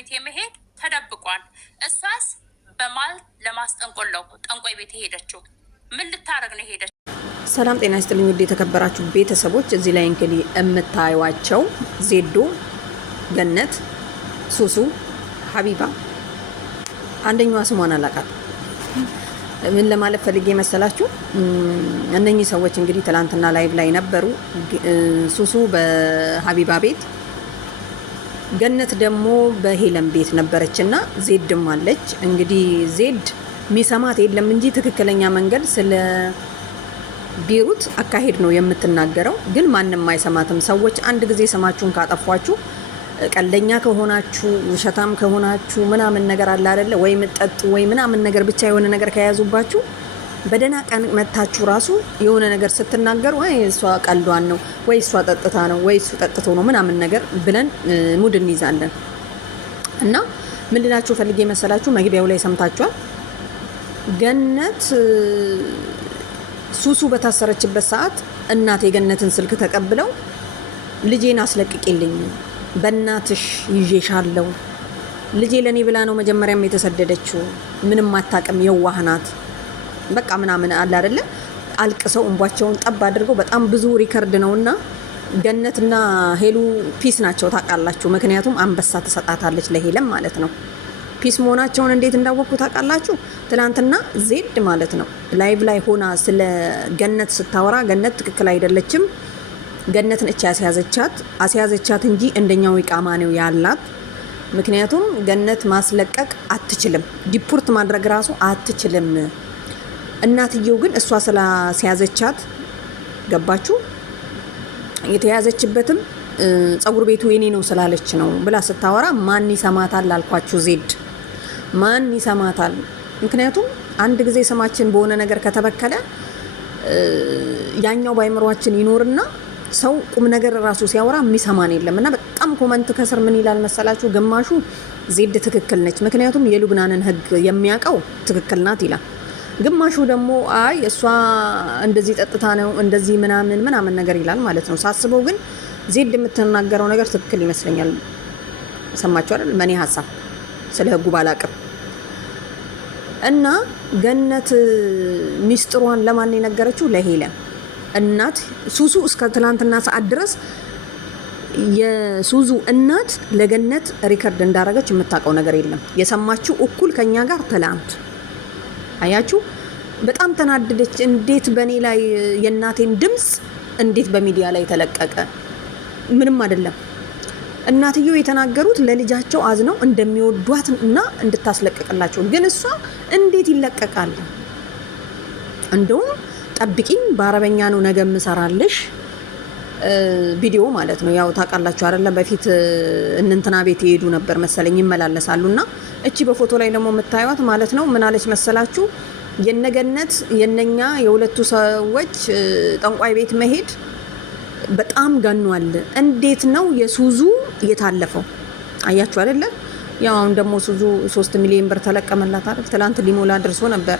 ቤት የመሄድ ተደብቋል። እሷስ በማል ለማስጠንቆለው ጠንቋይ ቤት ሄደችው። ምን ልታረግ ነው ሄደች? ሰላም ጤና ይስጥልኝ ውድ የተከበራችሁ ቤተሰቦች፣ እዚህ ላይ እንግዲህ የምታዩዋቸው ዜዶ፣ ገነት፣ ሱሱ፣ ሀቢባ አንደኛዋ ስሟን አላውቃት። ምን ለማለት ፈልጌ መሰላችሁ? እነኚህ ሰዎች እንግዲህ ትላንትና ላይቭ ላይ ነበሩ። ሱሱ በሀቢባ ቤት፣ ገነት ደግሞ በሄለን ቤት ነበረችና ዜድም አለች። እንግዲህ ዜድ ሚሰማት የለም እንጂ ትክክለኛ መንገድ ስለ ቤሩት አካሄድ ነው የምትናገረው፣ ግን ማንም አይሰማትም። ሰዎች አንድ ጊዜ ስማችሁን ካጠፏችሁ፣ ቀልደኛ ከሆናችሁ፣ ውሸታም ከሆናችሁ ምናምን ነገር አለ አይደለ? ወይ ምጠጡ ወይ ምናምን ነገር ብቻ የሆነ ነገር ከያዙባችሁ በደህና ቀን መታችሁ ራሱ የሆነ ነገር ስትናገሩ ወይ እሷ ቀልዷን ነው ወይ እሷ ጠጥታ ነው ወይ እሱ ጠጥቶ ነው ምናምን ነገር ብለን ሙድ እንይዛለን። እና ምን ልላችሁ ፈልጌ መሰላችሁ? መግቢያው ላይ ሰምታችኋል። ገነት ሱሱ በታሰረችበት ሰዓት እናት የገነትን ስልክ ተቀብለው ልጄን አስለቅቂልኝ፣ በእናትሽ ይዤሻለሁ፣ ልጄ ለኔ ብላ ነው መጀመሪያም የተሰደደችው፣ ምንም አታውቅም፣ የዋህ ናት፣ በቃ ምናምን አለ አይደለ? አልቅሰው እንቧቸውን ጠብ አድርገው በጣም ብዙ ሪከርድ ነውና ገነትና ሄሉ ፒስ ናቸው ታውቃላችሁ። ምክንያቱም አንበሳ ትሰጣታለች ለሄለም ማለት ነው። ፒስ መሆናቸውን እንዴት እንዳወቅኩ ታውቃላችሁ? ትናንትና ዜድ ማለት ነው ላይቭ ላይ ሆና ስለ ገነት ስታወራ ገነት ትክክል አይደለችም፣ ገነትን እቻ አስያዘቻት እንጂ እንደኛው ይቃማ ነው ያላት። ምክንያቱም ገነት ማስለቀቅ አትችልም፣ ዲፖርት ማድረግ ራሱ አትችልም። እናትየው ግን እሷ ስላስያዘቻት ገባችሁ? የተያዘችበትም ጸጉር ቤቱ የኔ ነው ስላለች ነው ብላ ስታወራ ማን ይሰማታል አልኳችሁ? ዜድ ማን ይሰማታል? ምክንያቱም አንድ ጊዜ ስማችን በሆነ ነገር ከተበከለ ያኛው ባይምሯችን ይኖርና ሰው ቁም ነገር ራሱ ሲያወራ የሚሰማን የለም። እና በጣም ኮመንት ከስር ምን ይላል መሰላችሁ? ግማሹ ዜድ ትክክል ነች፣ ምክንያቱም የሉብናንን ሕግ የሚያውቀው ትክክል ናት ይላል። ግማሹ ደግሞ አይ እሷ እንደዚህ ጠጥታ ነው እንደዚህ ምናምን ነገር ይላል ማለት ነው። ሳስበው ግን ዜድ የምትናገረው ነገር ትክክል ይመስለኛል። ሰማችሁ አይደል? መኔ ሀሳብ ስለ ሕጉ ባላቅም እና ገነት ሚስጥሯን ለማን የነገረችው? ለሄለን እናት። ሱሱ እስከ ትላንትና ሰዓት ድረስ የሱዙ እናት ለገነት ሪከርድ እንዳረገች የምታውቀው ነገር የለም። የሰማችው እኩል ከኛ ጋር ትላንት አያችሁ። በጣም ተናደደች። እንዴት በእኔ ላይ የእናቴን ድምፅ እንዴት በሚዲያ ላይ ተለቀቀ? ምንም አይደለም። እናትየው የተናገሩት ለልጃቸው አዝነው እንደሚወዷት እና እንድታስለቀቅላቸው፣ ግን እሷ እንዴት ይለቀቃል? እንደውም ጠብቂኝ፣ በአረበኛ ነው ነገ ምሰራልሽ ቪዲዮ ማለት ነው። ያው ታውቃላችሁ አይደለ? በፊት እንንትና ቤት ይሄዱ ነበር መሰለኝ ይመላለሳሉና እቺ በፎቶ ላይ ደግሞ የምታዩት ማለት ነው ምን አለች መሰላችሁ? የነገነት የነኛ የሁለቱ ሰዎች ጠንቋይ ቤት መሄድ በጣም ገኗል። እንዴት ነው የሱዙ የታለፈው? አያችሁ አይደለ? ያው አሁን ደግሞ ሱዙ 3 ሚሊዮን ብር ተለቀመላት አይደል? ትላንት ሊሞላ ደርሶ ነበር።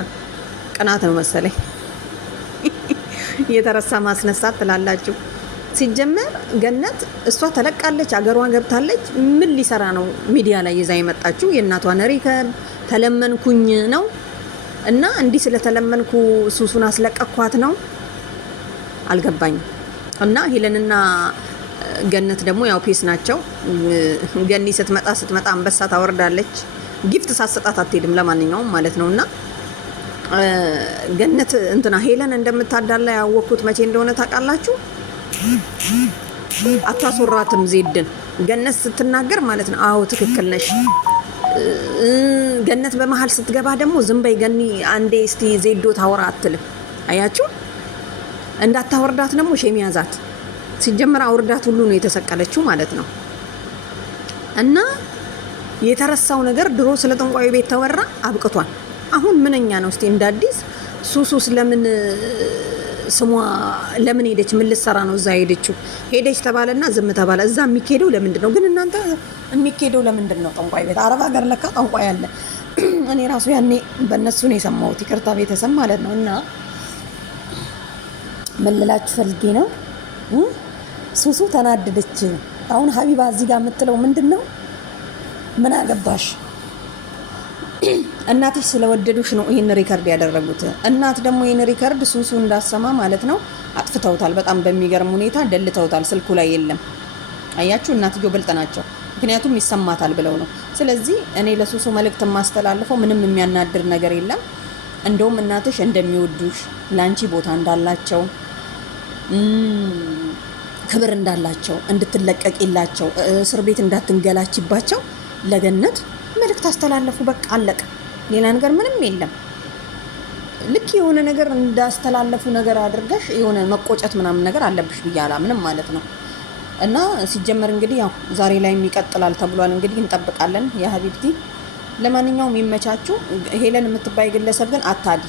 ቅናት ነው መሰለኝ የተረሳ ማስነሳት ትላላችሁ። ሲጀመር ገነት እሷ ተለቃለች፣ አገሯ ገብታለች። ምን ሊሰራ ነው ሚዲያ ላይ ይዛ የመጣችው? የእናቷን ሪከርድ ተለመንኩኝ ነው እና እንዲህ ስለተለመንኩ ሱሱን አስለቀኳት ነው? አልገባኝም። እና ሄለንና ገነት ደግሞ ያው ፒስ ናቸው። ገኒ ስትመጣ አንበሳ ታወርዳለች። ጊፍት ሳሰጣት አትሄድም ለማንኛውም ማለት ነው። እና ገነት እንትና ሄለን እንደምታዳላ ያወቅኩት መቼ እንደሆነ ታውቃላችሁ? አታስወራትም ዜድን ገነት ስትናገር ማለት ነው። አዎ ትክክል ነሽ። ገነት በመሀል ስትገባ ደግሞ ዝም በይ ገኒ አንዴ እስቲ ዜዶ ታወራ አትልም። አያችሁ? እንዳታወርዳት ደግሞ ሼም ያዛት። ሲጀመር አውርዳት ሁሉ ነው የተሰቀለችው ማለት ነው። እና የተረሳው ነገር ድሮ ስለ ጠንቋዩ ቤት ተወራ አብቅቷል። አሁን ምንኛ ነው እስቲ እንደ አዲስ ሱሱስ ለምን ስሟ ለምን ሄደች? ምን ልትሰራ ነው እዛ ሄደችው? ሄደች ተባለና ዝም ተባለ። እዛ የሚኬደው ለምንድን ነው ግን? እናንተ የሚኬደው ለምንድን ነው? ጠንቋይ ቤት አረብ ሀገር ለካ ጠንቋይ አለ። እኔ ራሱ ያኔ በእነሱ ነው የሰማሁት። ይቅርታ ቤተሰብ ማለት ነው። እና ምን ልላችሁ ፈልጌ ነው፣ ሱሱ ተናደደች። አሁን ሀቢባ እዚህ ጋር የምትለው ምንድን ነው? ምን አገባሽ? እናትሽ ስለወደዱሽ ነው ይሄን ሪከርድ ያደረጉት። እናት ደግሞ ይሄን ሪከርድ ሱሱ እንዳሰማ ማለት ነው አጥፍተውታል። በጣም በሚገርም ሁኔታ ደልተውታል። ስልኩ ላይ የለም። አያችሁ፣ እናትየው ብልጥ ናቸው። ምክንያቱም ይሰማታል ብለው ነው። ስለዚህ እኔ ለሱሱ መልእክት የማስተላልፈው ምንም የሚያናድር ነገር የለም። እንደውም እናትሽ እንደሚወዱሽ፣ ላንቺ ቦታ እንዳላቸው፣ ክብር እንዳላቸው፣ እንድትለቀቂላቸው፣ እስር ቤት እንዳትንገላችባቸው ለገነት መልእክት አስተላለፉ። በቃ አለቀ። ሌላ ነገር ምንም የለም። ልክ የሆነ ነገር እንዳስተላለፉ ነገር አድርገሽ የሆነ መቆጨት ምናምን ነገር አለብሽ ብዬ አላምንም ማለት ነው። እና ሲጀመር እንግዲህ ያው ዛሬ ላይም ይቀጥላል ተብሏል። እንግዲህ እንጠብቃለን። የሀቢብቲ ለማንኛውም ይመቻችሁ። ሄለን የምትባይ ግለሰብ ግን አታዲ